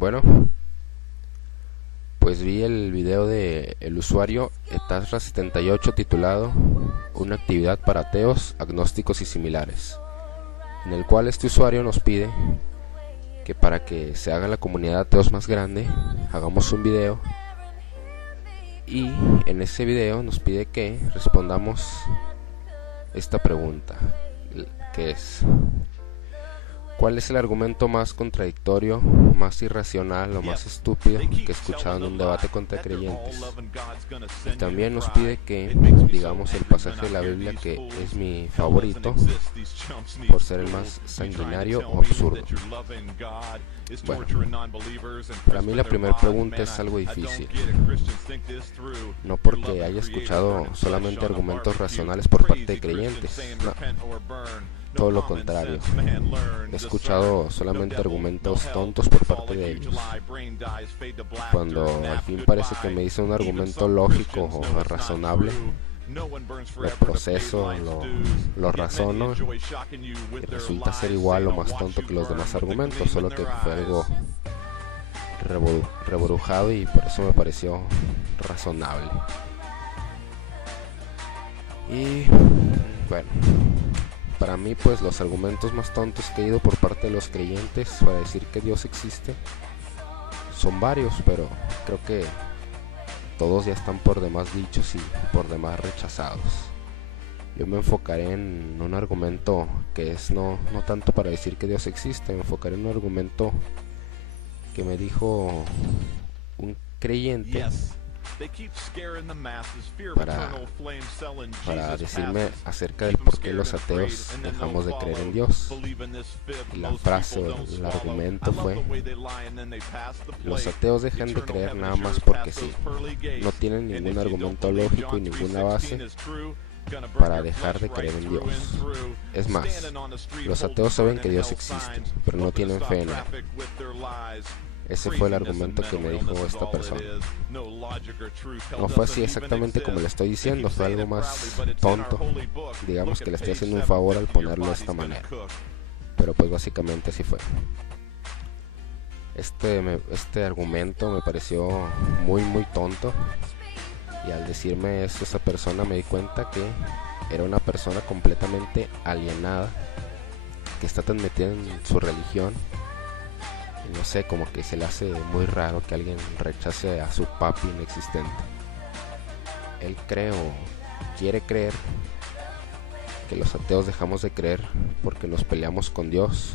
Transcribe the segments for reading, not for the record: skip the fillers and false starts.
Bueno, pues vi el video de el usuario Etasra78 titulado Una actividad para ateos, agnósticos y similares, en el cual este usuario nos pide que para que se haga la comunidad de ateos más grande, hagamos un video, y en ese video nos pide que respondamos esta pregunta, que es: ¿cuál es el argumento más contradictorio, más irracional o más estúpido que he escuchado en un debate contra creyentes? Y también nos pide que digamos el pasaje de la Biblia que es mi favorito por ser el más sanguinario o absurdo. Bueno, para mí la primera pregunta es algo difícil, no porque haya escuchado solamente argumentos racionales por parte de creyentes, no. Todo lo contrario, he escuchado solamente argumentos tontos por parte de ellos. Cuando al fin parece que me dice un argumento lógico o razonable, lo proceso, lo razono y resulta ser igual o más tonto que los demás argumentos, solo que fue algo reborujado y por eso me pareció razonable. Y bueno, para mí pues los argumentos más tontos que he oído por parte de los creyentes para decir que Dios existe son varios, pero creo que todos ya están por demás dichos y por demás rechazados. Yo me enfocaré en un argumento que es no tanto para decir que Dios existe, me enfocaré en un argumento que me dijo un creyente para decirme acerca del por qué los ateos dejamos de creer en Dios. Y la frase o el argumento fue: los ateos dejan de creer nada más porque sí. No tienen ningún argumento lógico y ninguna base para dejar de creer en Dios. Es más, los ateos saben que Dios existe, pero no tienen fe en él. Ese fue el argumento que me dijo esta persona. No fue así exactamente como le estoy diciendo, fue algo más tonto. Digamos que le estoy haciendo un favor al ponerlo de esta manera, pero pues básicamente así fue. Este argumento me pareció muy tonto, y al decirme eso esa persona me di cuenta que era una persona completamente alienada, que está tan metida en su religión. No sé, como que se le hace muy raro que alguien rechace a su papi inexistente. Él cree o quiere creer que los ateos dejamos de creer porque nos peleamos con Dios,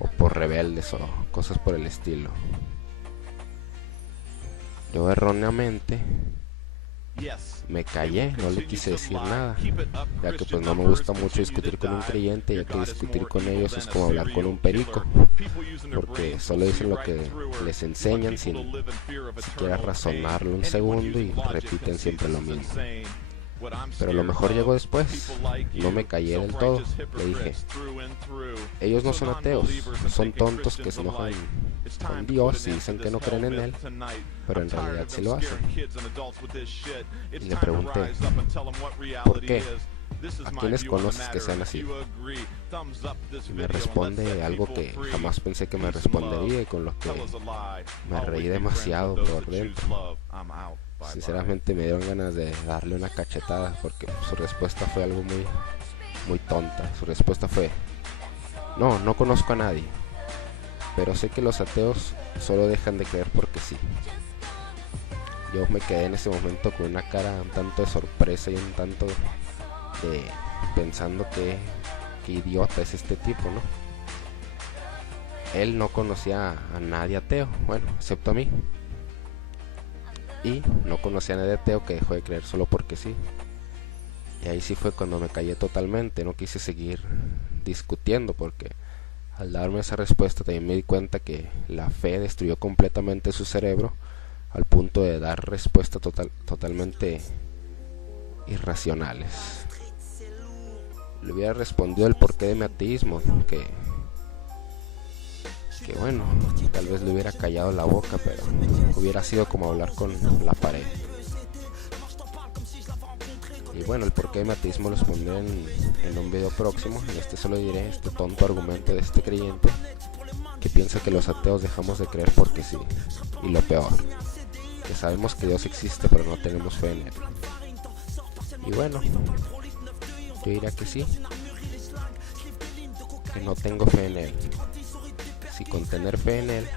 o por rebeldes o cosas por el estilo. Yo erróneamente me callé, no le quise decir nada, ya que pues no me gusta mucho discutir con un creyente, ya que discutir con ellos es como hablar con un perico, porque solo dicen lo que les enseñan sin siquiera razonarlo un segundo y repiten siempre lo mismo. Pero lo mejor llegó después. No me callé del todo, le dije: ellos no son ateos, son tontos que se enojan con Dios y dicen que no creen en él, pero en realidad sí lo hacen. Y le pregunté: ¿por qué? ¿A quiénes conoces que sean así? Y me responde algo que jamás pensé que me respondería y con lo que me reí demasiado por dentro. Sinceramente me dieron ganas de darle una cachetada, porque su respuesta fue algo muy tonta. Su respuesta fue: no conozco a nadie, pero sé que los ateos solo dejan de creer porque sí. Yo me quedé en ese momento con una cara un tanto de sorpresa y un tanto de pensando que idiota es este tipo, ¿no? Él no conocía a nadie ateo, bueno, excepto a mí. Y no conocía a nadie ateo que dejó de creer solo porque sí. Y ahí sí fue cuando me callé totalmente, no quise seguir discutiendo, porque al darme esa respuesta también me di cuenta que la fe destruyó completamente su cerebro, al punto de dar respuestas totalmente irracionales. Le hubiera respondido el porqué de mi ateísmo, que bueno, tal vez le hubiera callado la boca, pero hubiera sido como hablar con la pared. Y bueno, el porqué de mi ateísmo lo pondré en un video próximo. En este solo diré este tonto argumento de este creyente, que piensa que los ateos dejamos de creer porque sí. Y lo peor, que sabemos que Dios existe pero no tenemos fe en él. Y bueno, yo diría que sí, que no tengo fe en él. Si con tener fe en él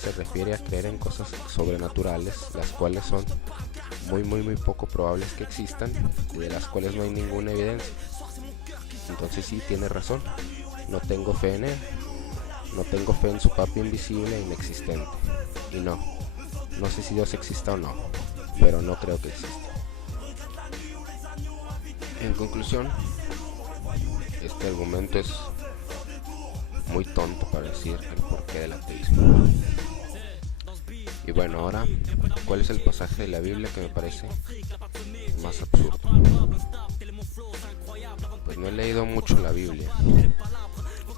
se refiere a creer en cosas sobrenaturales, las cuales son muy poco probables que existan y de las cuales no hay ninguna evidencia, entonces sí, tiene razón, no tengo fe en él, no tengo fe en su papi invisible e inexistente. Y no sé si Dios exista o no, pero no creo que exista. En conclusión, este argumento es muy tonto para decir el porqué del ateísmo. Y bueno, ahora, ¿cuál es el pasaje de la Biblia que me parece más absurdo? Pues no he leído mucho la Biblia,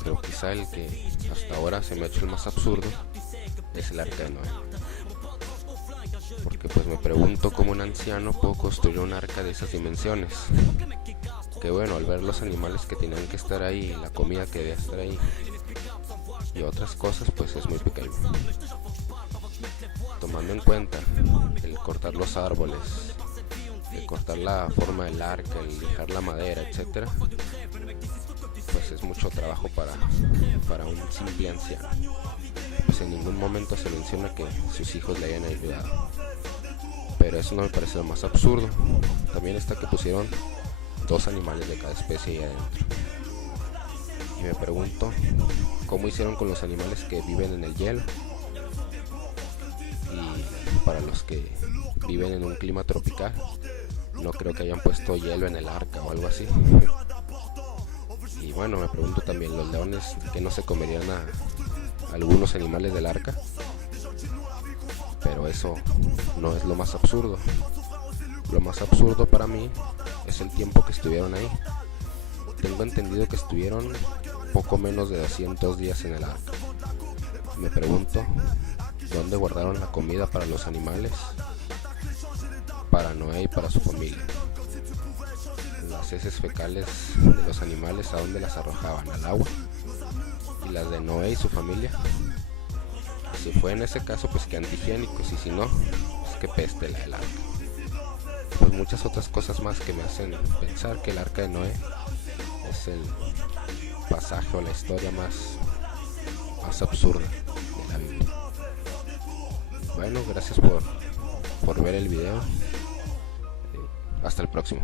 pero quizá el que hasta ahora se me ha hecho el más absurdo es el arca de Noé. Porque pues me pregunto cómo un anciano pudo construir un arca de esas dimensiones. Que bueno, al ver los animales que tenían que estar ahí, la comida que debía estar ahí y otras cosas, pues es muy pequeño. Tomando en cuenta el cortar los árboles, el cortar la forma del arca, el lijar la madera, etcétera, pues es mucho trabajo para un simple anciano. Pues en ningún momento se menciona que sus hijos le hayan ayudado. Pero eso no me parece lo más absurdo. También está que pusieron 2 animales de cada especie ahí adentro. Y me pregunto cómo hicieron con los animales que viven en el hielo. Y para los que viven en un clima tropical, no creo que hayan puesto hielo en el arca o algo así. Y bueno, me pregunto también, los leones que no se comerían a algunos animales del arca. Pero eso no es lo más absurdo. Lo más absurdo para mí es el tiempo que estuvieron ahí. Tengo entendido que estuvieron poco menos de 200 días en el arca. Me pregunto dónde guardaron la comida para los animales, para Noé y para su familia. Las heces fecales de los animales, ¿a dónde las arrojaban? ¿Al agua? ¿Y las de Noé y su familia? Si fue en ese caso, pues que antihigiénicos, y si no, pues que peste la del arca. Pues muchas otras cosas más que me hacen pensar que el arca de Noé es el pasaje o la historia más absurda de la Biblia. Bueno, gracias por ver el video. Hasta el próximo.